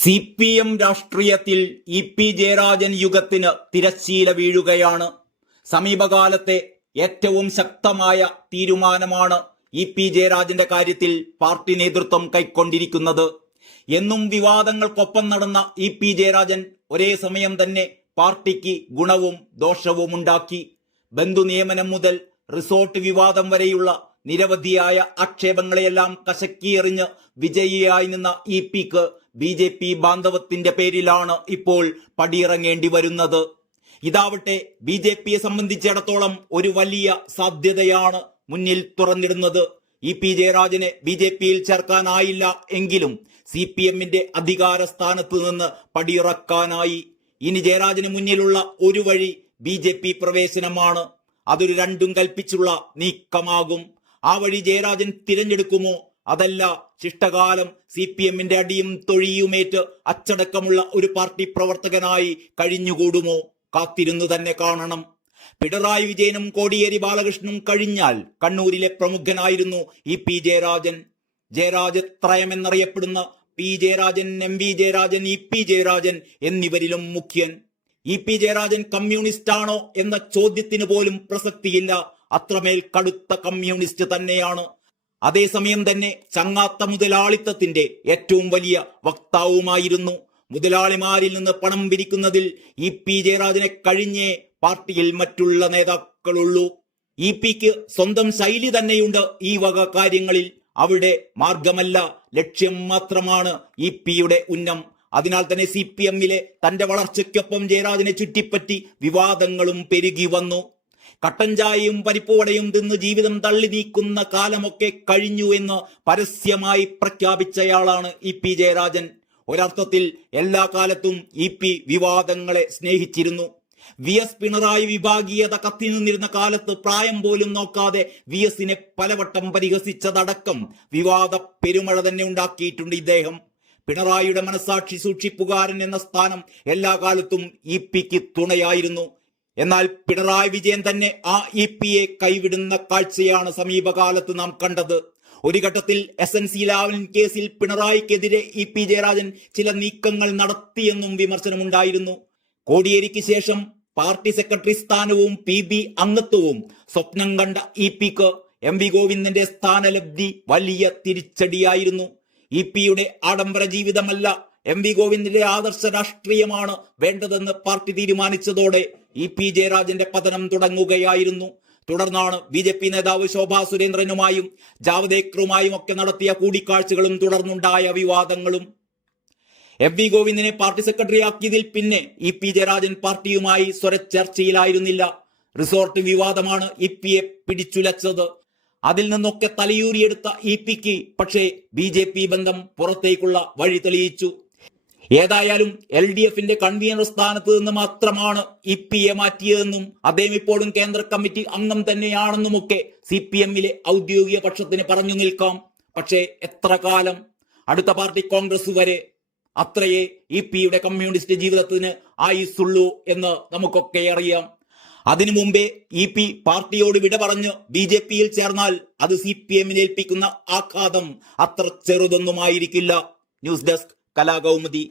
CPM രാഷ്ട്രീയത്തിൽ P Jayarajan യുഗത്തിന് തിരശ്ശീല വീഴുകയാണ്. സമീപകാലത്തെ ഏറ്റവും ശക്തമായ തീരുമാനമാണ് പി ജയരാജന്റെ കാര്യത്തിൽ പാർട്ടി നേതൃത്വം കൈക്കൊണ്ടിരിക്കുന്നത്. എന്നും വിവാദങ്ങൾക്കൊപ്പം നടന്ന പി ജയരാജൻ ഒരേ സമയം തന്നെ പാർട്ടിക്ക് ഗുണവും ദോഷവും ഉണ്ടാക്കി. ബന്ധുനിയമനം മുതൽ റിസോർട്ട് വിവാദം വരെയുള്ള നിരവധിയായ ആക്ഷേപങ്ങളെയെല്ലാം കശക്കിയെറിഞ്ഞ് വിജയിയായി നിന്ന പിക്ക് BJP ബാന്ധവത്തിന്റെ പേരിലാണ് ഇപ്പോൾ പടിയിറങ്ങേണ്ടി വരുന്നത്. ഇതാവട്ടെ BJPയെ സംബന്ധിച്ചിടത്തോളം ഒരു വലിയ സാധ്യതയാണ് മുന്നിൽ തുറന്നിടുന്നത്. പി ജയരാജനെ BJPയിൽ ചേർക്കാനായില്ല എങ്കിലും CPMന്റെ അധികാര സ്ഥാനത്ത് നിന്ന് പടിയിറക്കാനായി. ഇനി ജയരാജന് മുന്നിലുള്ള ഒരു വഴി BJP പ്രവേശനമാണ്. അതൊരു രണ്ടും കൽപ്പിച്ചുള്ള നീക്കമാകും. ആ വഴി ജയരാജൻ തിരഞ്ഞെടുക്കുമോ, അതല്ല ശിഷ്ടകാലം CPMന്റെ അടിയും തൊഴിയുമേറ്റ് അച്ചടക്കമുള്ള ഒരു പാർട്ടി പ്രവർത്തകനായി കഴിഞ്ഞുകൂടുമോ? കാത്തിരുന്നു തന്നെ കാണണം. പിണറായി വിജയനും കോടിയേരി ബാലകൃഷ്ണനും കഴിഞ്ഞാൽ കണ്ണൂരിലെ പ്രമുഖനായിരുന്നു പി ജയരാജൻ. ജയരാജത്രയം എന്നറിയപ്പെടുന്ന P Jayarajan, MV Jayarajan, P Jayarajan എന്നിവരിലും മുഖ്യൻ. പി ജയരാജൻ കമ്മ്യൂണിസ്റ്റ് ആണോ എന്ന ചോദ്യത്തിന് പോലും പ്രസക്തിയില്ല. അത്രമേൽ കടുത്ത കമ്മ്യൂണിസ്റ്റ് തന്നെയാണ്. അതേസമയം തന്നെ ചങ്ങാത്ത മുതലാളിത്തത്തിന്റെ ഏറ്റവും വലിയ വക്താവുമായിരുന്നു. മുതലാളിമാരിൽ നിന്ന് പണം പിരിക്കുന്നതിൽ പി ജയരാജനെ കഴിഞ്ഞേ പാർട്ടിയിൽ മറ്റുള്ള നേതാക്കളുള്ളൂ. പിക്ക് സ്വന്തം ശൈലി തന്നെയുണ്ട് ഈ വക കാര്യങ്ങളിൽ. അവിടെ മാർഗമല്ല, ലക്ഷ്യം മാത്രമാണ് പിയുടെ ഉന്നം. അതിനാൽ തന്നെ CPMലെ തന്റെ വളർച്ചയ്ക്കൊപ്പം ജയരാജനെ ചുറ്റിപ്പറ്റി വിവാദങ്ങളും പെരുകി വന്നു. കട്ടൻ ചായയും പരിപ്പുവടയും തിന്ന് ജീവിതം തള്ളി നീക്കുന്ന കാലമൊക്കെ കഴിഞ്ഞു എന്ന് പരസ്യമായി പ്രഖ്യാപിച്ചയാളാണ് പി ജയരാജൻ. ഒരർത്ഥത്തിൽ എല്ലാ കാലത്തും പി വിവാദങ്ങളെ സ്നേഹിച്ചിരുന്നു. VS പിണറായി വിഭാഗീയത കത്തിനിന്നിരുന്ന കാലത്ത് പ്രായം പോലും നോക്കാതെ VSനെ പലവട്ടം പരിഹസിച്ചതടക്കം വിവാദ പെരുമഴ തന്നെ ഉണ്ടാക്കിയിട്ടുണ്ട് ഇദ്ദേഹം. പിണറായിയുടെ മനസാക്ഷി സൂക്ഷിപ്പുകാരൻ എന്ന സ്ഥാനം എല്ലാ കാലത്തും പിക്ക് തുണയായിരുന്നു. എന്നാൽ പിണറായി വിജയൻ തന്നെ പിയെ കൈവിടുന്ന കാഴ്ചയാണ് സമീപകാലത്ത് നാം കണ്ടത്. ഒരു ഘട്ടത്തിൽ SNC-11 കേസിൽ പിണറായിക്കെതിരെ പി ജയരാജൻ ചില നീക്കങ്ങൾ നടത്തിയെന്നും വിമർശനമുണ്ടായിരുന്നു. കോടിയേരിക്ക് ശേഷം പാർട്ടി സെക്രട്ടറി സ്ഥാനവും PB അംഗത്വവും സ്വപ്നം കണ്ട പിക്ക് MV ഗോവിന്ദന്റെ സ്ഥാനലബ്ധി വലിയ തിരിച്ചടിയായിരുന്നു. പിയുടെ ആഡംബര ജീവിതമല്ല, MV ഗോവിന്ദന്റെ ആദർശ രാഷ്ട്രീയമാണ് വേണ്ടതെന്ന് പാർട്ടി തീരുമാനിച്ചതോടെ പി ജയരാജന്റെ പതനം തുടങ്ങുകയായിരുന്നു. തുടർന്നാണ് BJP നേതാവ് ശോഭാ സുരേന്ദ്രനുമായും ജാവദേക്കറുമായും ഒക്കെ നടത്തിയ കൂടിക്കാഴ്ചകളും തുടർന്നുണ്ടായ വിവാദങ്ങളും. MV ഗോവിന്ദനെ പാർട്ടി സെക്രട്ടറി ആക്കിയതിൽ പിന്നെ പി ജയരാജൻ പാർട്ടിയുമായി സ്വരച്ചർച്ചയിലായിരുന്നില്ല. റിസോർട്ട് വിവാദമാണ് പിയെ പിടിച്ചുലച്ചത്. അതിൽ നിന്നൊക്കെ തലയൂരിയെടുത്ത പിക്ക് പക്ഷേ BJP ബന്ധം പുറത്തേക്കുള്ള വഴി തെളിയിച്ചു. ഏതായാലും LDFന്റെ കൺവീനർ സ്ഥാനത്ത് നിന്ന് മാത്രമാണ് പിയെ മാറ്റിയതെന്നും അദ്ദേഹം ഇപ്പോഴും കേന്ദ്ര കമ്മിറ്റി അംഗം തന്നെയാണെന്നുമൊക്കെ CPMലെ ഔദ്യോഗിക പക്ഷത്തിന് പറഞ്ഞു നിൽക്കാം. പക്ഷേ എത്ര കാലം? അടുത്ത പാർട്ടി കോൺഗ്രസ് വരെ. അത്രയേ പിയുടെ കമ്മ്യൂണിസ്റ്റ് ജീവിതത്തിന് ആയുസുള്ളൂ എന്ന് നമുക്കൊക്കെ അറിയാം. അതിനു മുമ്പേ പി പാർട്ടിയോട് വിട പറഞ്ഞ് BJPയിൽ ചേർന്നാൽ അത് CPMനെ ഏൽപ്പിക്കുന്ന ആഘാതം അത്ര ചെറുതൊന്നുമായിരിക്കില്ല. News desk Kalakaumudi.